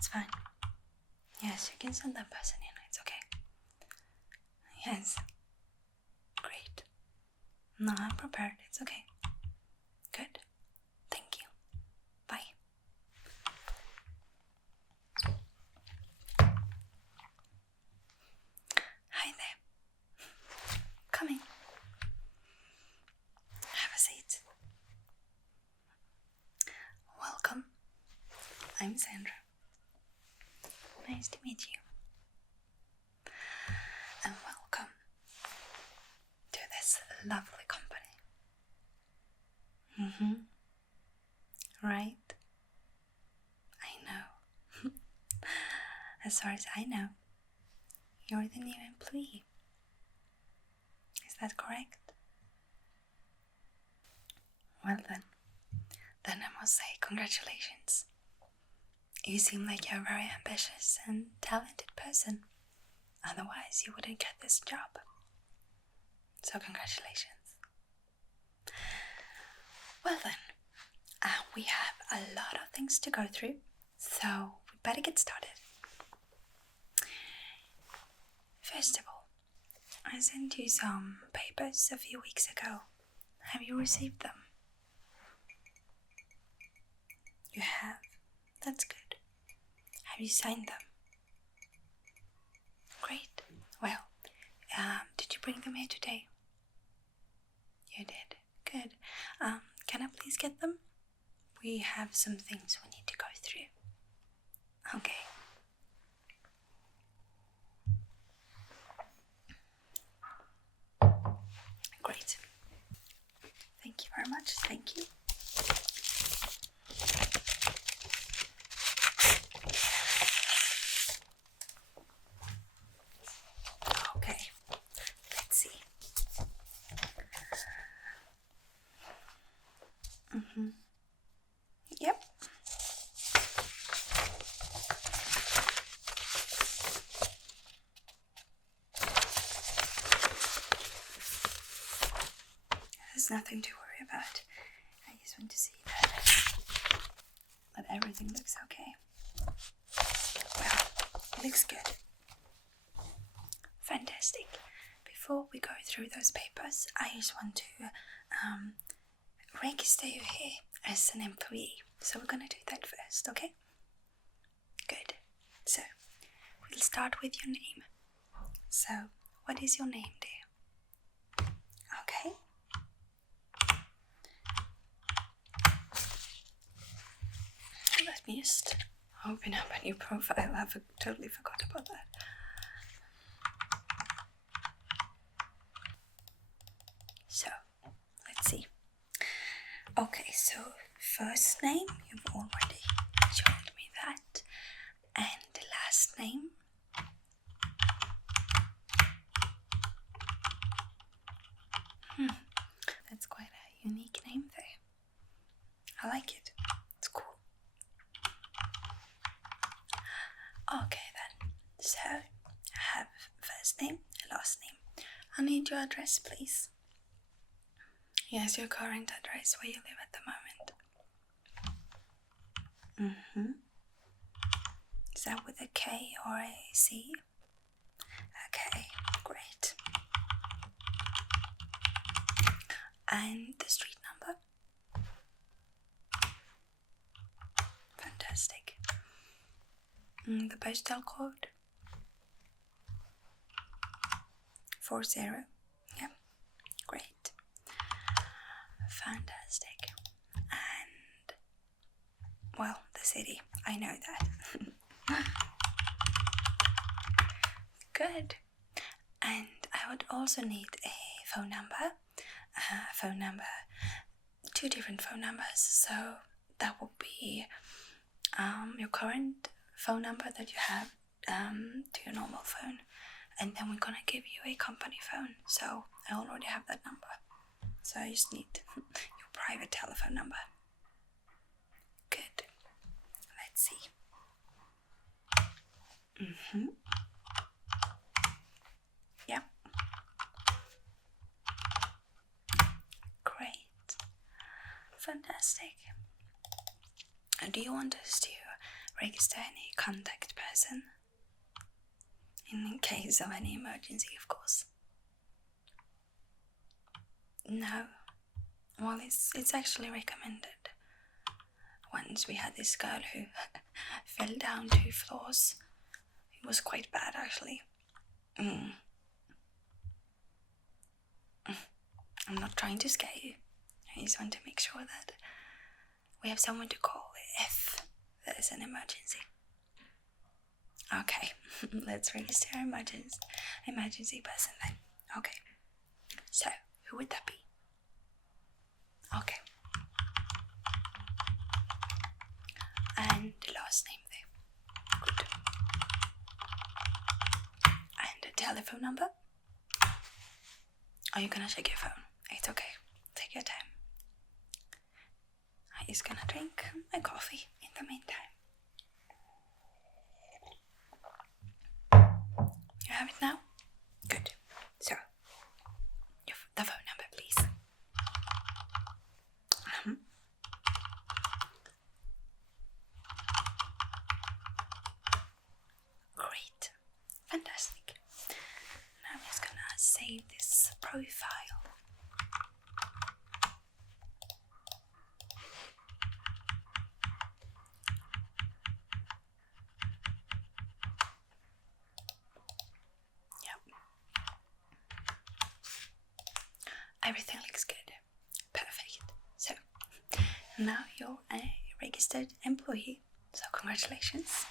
That's fine. Yes, you can send that person in. It's okay. Yes. Great. No, I'm prepared. It's okay. Good. Thank you. Bye. Hi there. Come in. Have a seat. Welcome. I'm Sandra. Nice to meet you. And welcome to this lovely company. Right? I know. As far as I know, you're the new employee. Is that correct? Well then I must say congratulations. You seem like you're a very ambitious and talented person. Otherwise, you wouldn't get this job. So congratulations. Well then, we have a lot of things to go through, so we better get started. First of all, I sent you some papers a few weeks ago. Have you received them? You have? That's good. Have you signed them? Great. Well, did you bring them here today? You did. Good. Can I please get them? We have some things we need to go through. Okay. Great. Thank you very much. Thank you. Okay. Let's see. Yep. There's nothing to worry about. I just want to see that everything looks okay. Well, it looks good. Fantastic. Before we go through those papers, I just want to register you here as an employee. So we're gonna do that first, okay? Good. So, we'll start with your name. So, what is your name, dear? Okay. Let me just open up a new profile. I totally forgot about that. So, let's see. Okay, so first name, you've already showed me that. And the last name. That's quite a unique name there. I like it. It's cool. Okay then. So, I have first name, last name. I need your address, please. Yes, your current address where you live at the moment. Is that with a K or a C? Okay, great. And the street number? Fantastic. The postal code? 40. Yep, great. Fantastic. And, well, the city. I know that. Good. And I would also need a phone number. Two different phone numbers. So that would be your current phone number that you have to your normal phone. And then we're gonna give you a company phone. So I already have that number. So I just need your private telephone number. Good. Let's see. Yep. Great. Fantastic. Do you want us to register any contact person in case of any emergency, of course? No. Well, it's actually recommended. Once we had this girl who fell down 2 floors. It was quite bad, actually. I'm not trying to scare you. I just want to make sure that we have someone to call if there's an emergency. Okay, let's register emergency person then. Okay, so who would that be? Okay. And the last name there. Good. And a telephone number? Are you gonna check your phone? It's okay. Take your time. I'm just gonna drink my coffee in the meantime. You have it now? Good. So, the phone number, please. Great. Fantastic. Now I'm just gonna save this profile. Yep. Everything looks good. Perfect. So, now you're a registered employee. So, congratulations.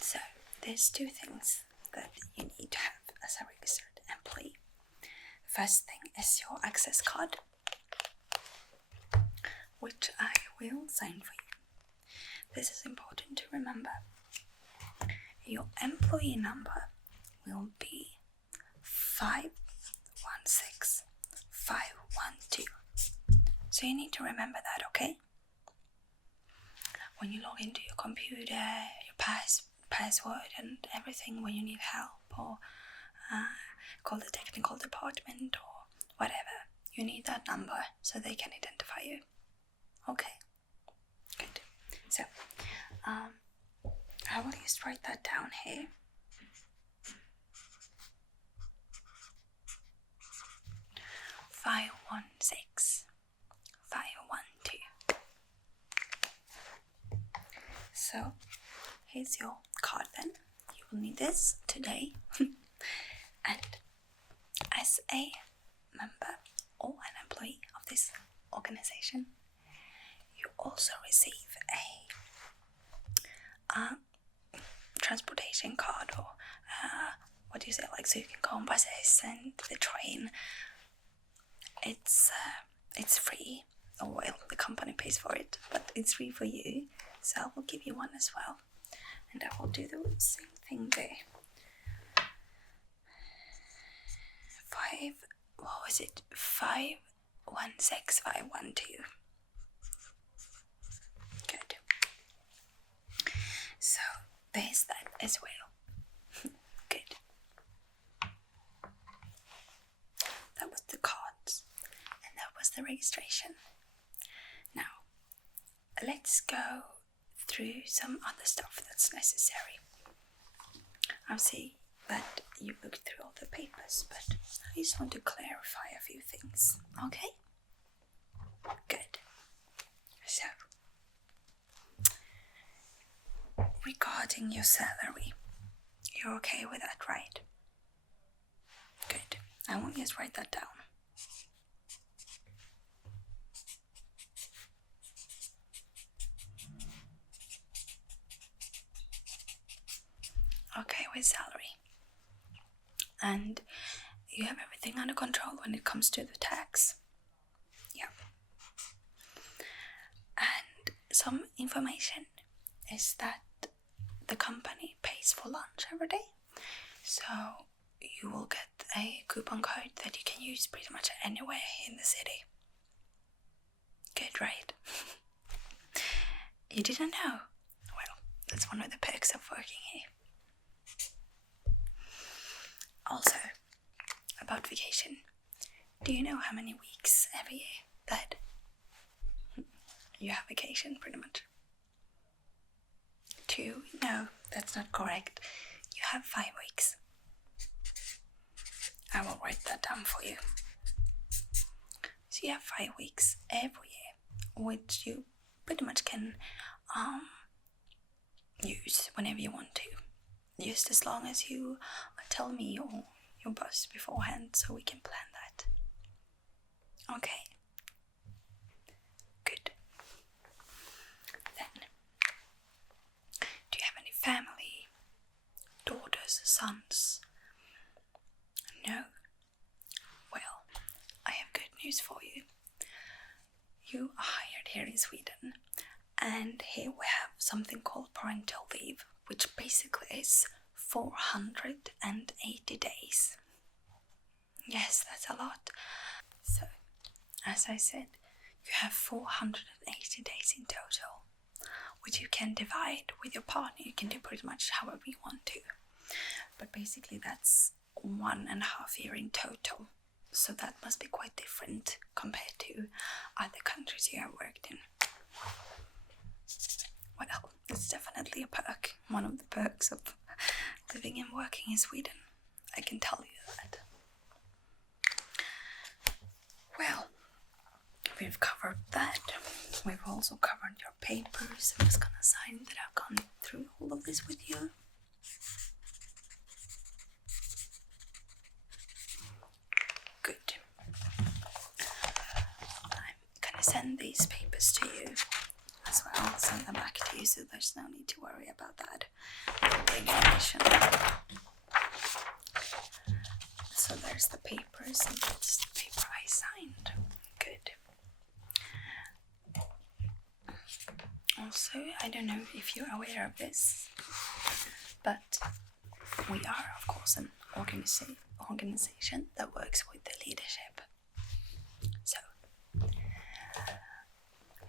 So, there's 2 things that you need to have as a registered employee. First thing is your access card, which I will sign for you. This is important to remember. Your employee number will be 516512. So you need to remember that, okay? When you log into your computer, your password and everything, when you need help or call the technical department or whatever, you need that number so they can identify you. Okay, good. So, I will just write that down here. (516-512). So, here's your card then. You will need this today. And as a member or an employee of this organization, you also receive a transportation card, or what do you say, like, so you can go on buses and the train. It's free, or well, the company pays for it, but it's free for you, so I will give you one as well, and I will do the same thing there. 516-512. Good. So there's that as well. Good. That was the cards, and that was the registration. Now, let's go through some other stuff that's necessary. I'll see that you looked through all the papers, but I just want to clarify a few things, okay? Good. So, regarding your salary, you're okay with that, right? Good. I won't just write that down. Okay with salary. And you have everything under control when it comes to the tax. Yeah. And some information is that the company pays for lunch every day. So you will get a coupon code that you can use pretty much anywhere in the city. Good, right? You didn't know? Well, that's one of the perks of working here. Also, about vacation. Do you know how many weeks every year that You have vacation, pretty much. 2? No, that's not correct. You have 5 weeks. I will write that down for you. So you have 5 weeks every year, which you pretty much can use whenever you want to. Just as long as you tell me or your boss beforehand, so we can plan that. Okay. Good. Then, do you have any family? Daughters, sons? No? Well, I have good news for you. You are hired here in Sweden, and here we have something called parental leave, which basically is 480 days. Yes, that's a lot. So, as I said, you have 480 days in total, which you can divide with your partner. You can do pretty much however you want to. But basically that's 1.5 years in total. So that must be quite different compared to other countries you have worked in. Well, it's definitely a perk. One of the perks of living and working in Sweden. I can tell you that. Well, we've covered that. We've also covered your papers. I'm just gonna sign that I've gone through all of this with you. Good. I'm gonna send these papers to you as well. I'll send them back to you, so there's no need to worry about that. The information. So there's the papers, and that's the paper I signed. Good. Also, I don't know if you're aware of this, but we are, of course, an organization that works with the leadership. So,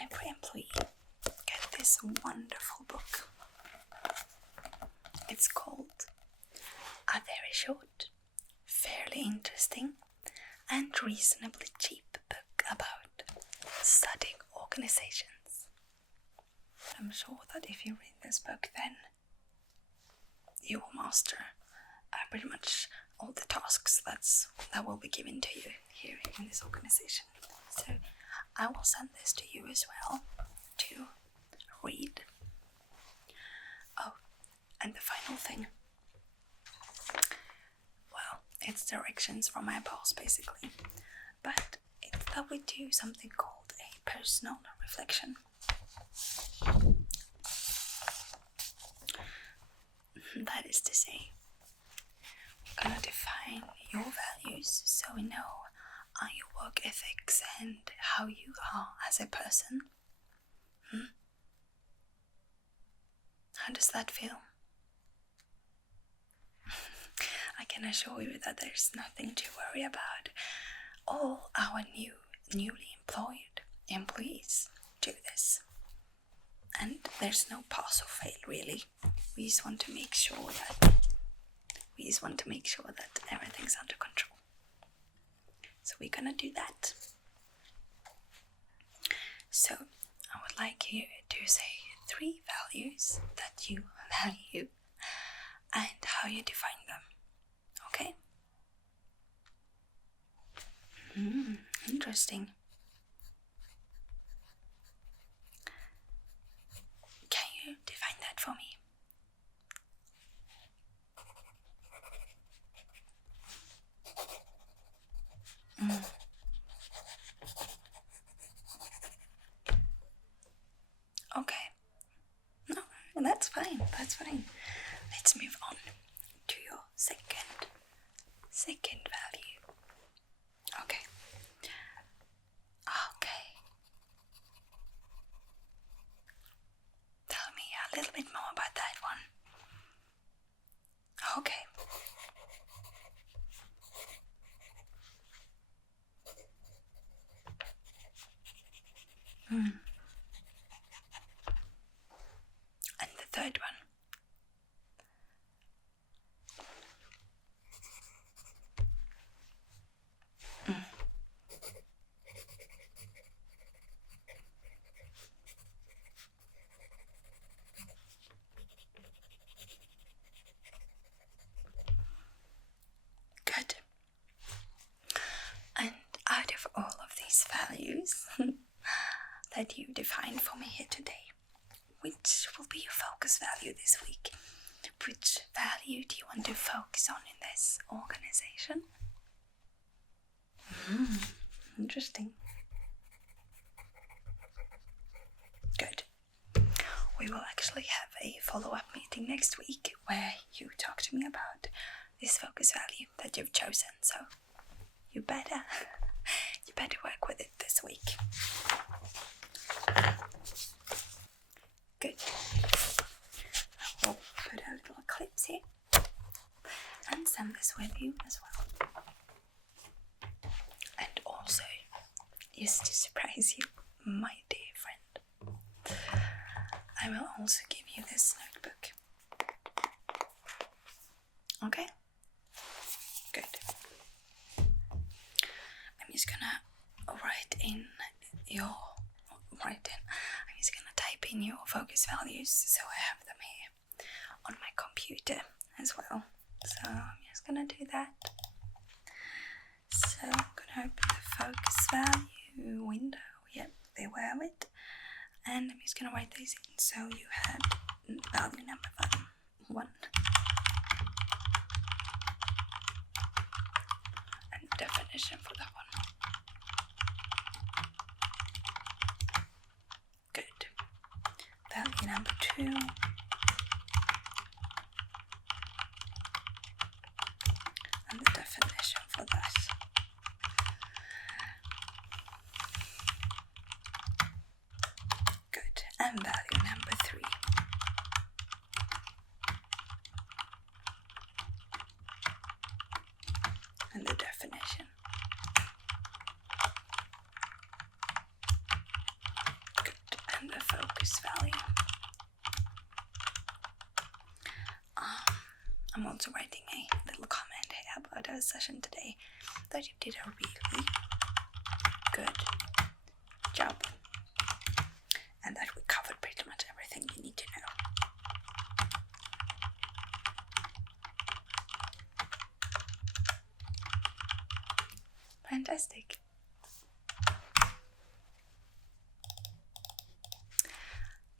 every employee get this wonderful book. It's called A Very Short, Fairly Interesting, and Reasonably Cheap Book About Studying Organizations. I'm sure that if you read this book, then you will master pretty much all the tasks that will be given to you here in this organization. So I will send this to you as well to read. Oh, and the final thing. Well, it's directions from my boss basically, but it's that we do something called a personal reflection. That is to say, we're gonna define your values so we know your work ethics and how you are as a person. How does that feel? I can assure you that there's nothing to worry about. All our newly employed employees do this. And there's no pass or fail really. We just want to make sure that everything's under control. So we're gonna do that. So I would like you to say 3 values that you value and how you define them. Okay? Interesting. Can you define that for me? Okay. No, that's fine. That's fine. Let's move on to your second value. Okay. Tell me a little bit more about that one. Okay. And the third one. value do you want to focus on in this organization? Interesting. Good. We will actually have a follow-up meeting next week where you talk to me about this focus value that you've chosen, so you better work with it this week. Good. I will put a little clips here and send this with you as well. And also, just to surprise you, my dear friend, I will also give you this notebook. Okay? Good. I'm just gonna I'm just gonna type in your focus values so I have them here on my computer as well. So I'm just gonna do that. So I'm gonna open the focus value window. Yep, there we have it. And I'm just gonna write these in. So you had value number 1. And definition for that one. Good. Value number 2. And the definition for that. Good. And value number 3. And the definition. Good. And the focus value. I'm also writing a little comment here about our session today, that you did a really good job and that we covered pretty much everything you need to know. Fantastic.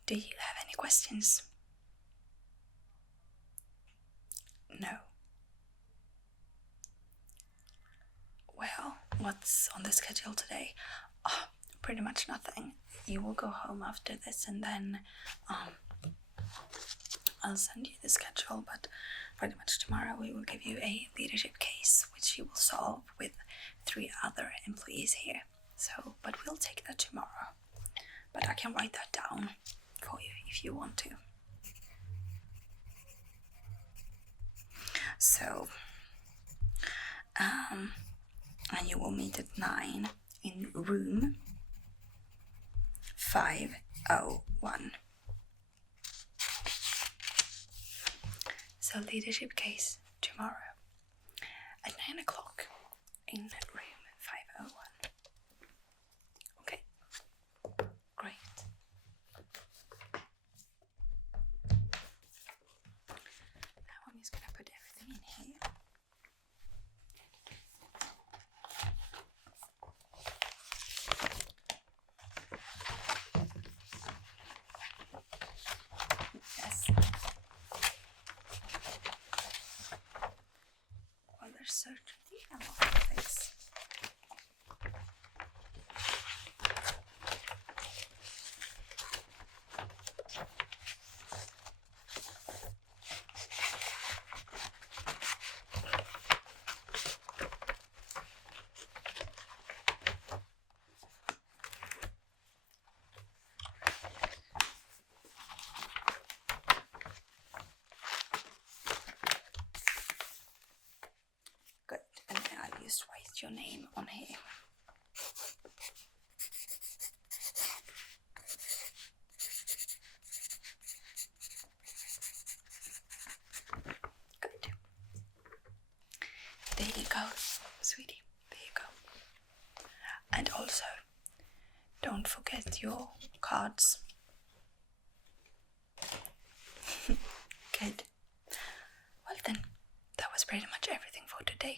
Do you have any questions? No. Well, what's on the schedule today? Oh, pretty much nothing. You will go home after this and then I'll send you the schedule, but pretty much tomorrow we will give you a leadership case which you will solve with 3 other employees here. So, but we'll take that tomorrow. But I can write that down for you if you want to. So, and you will meet at 9 in room 501. So leadership case tomorrow at 9 o'clock in room 501. Okay, great. Now I'm just gonna put everything in here. Yes. Well, there's certainly a lot of things. Good, and then I'll just write your name on here. Good. There you go, sweetie. There you go. And also, don't forget your cards. Good. Well then, that was pretty much everything for today.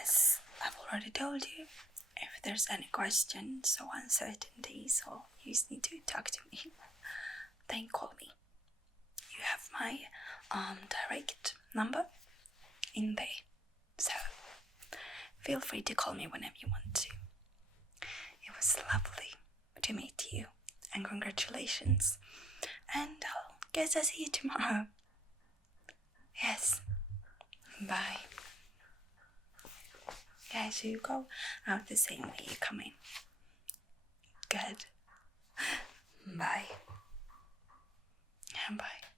As I've already told you, if there's any questions or uncertainties or you just need to talk to me, then call me. You have my direct number in there. So feel free to call me whenever you want to. It was lovely to meet you, and congratulations. And I'll guess I'll see you tomorrow. Yes. Bye. Yeah, so you go out the same way you come in. Good. Bye. Bye.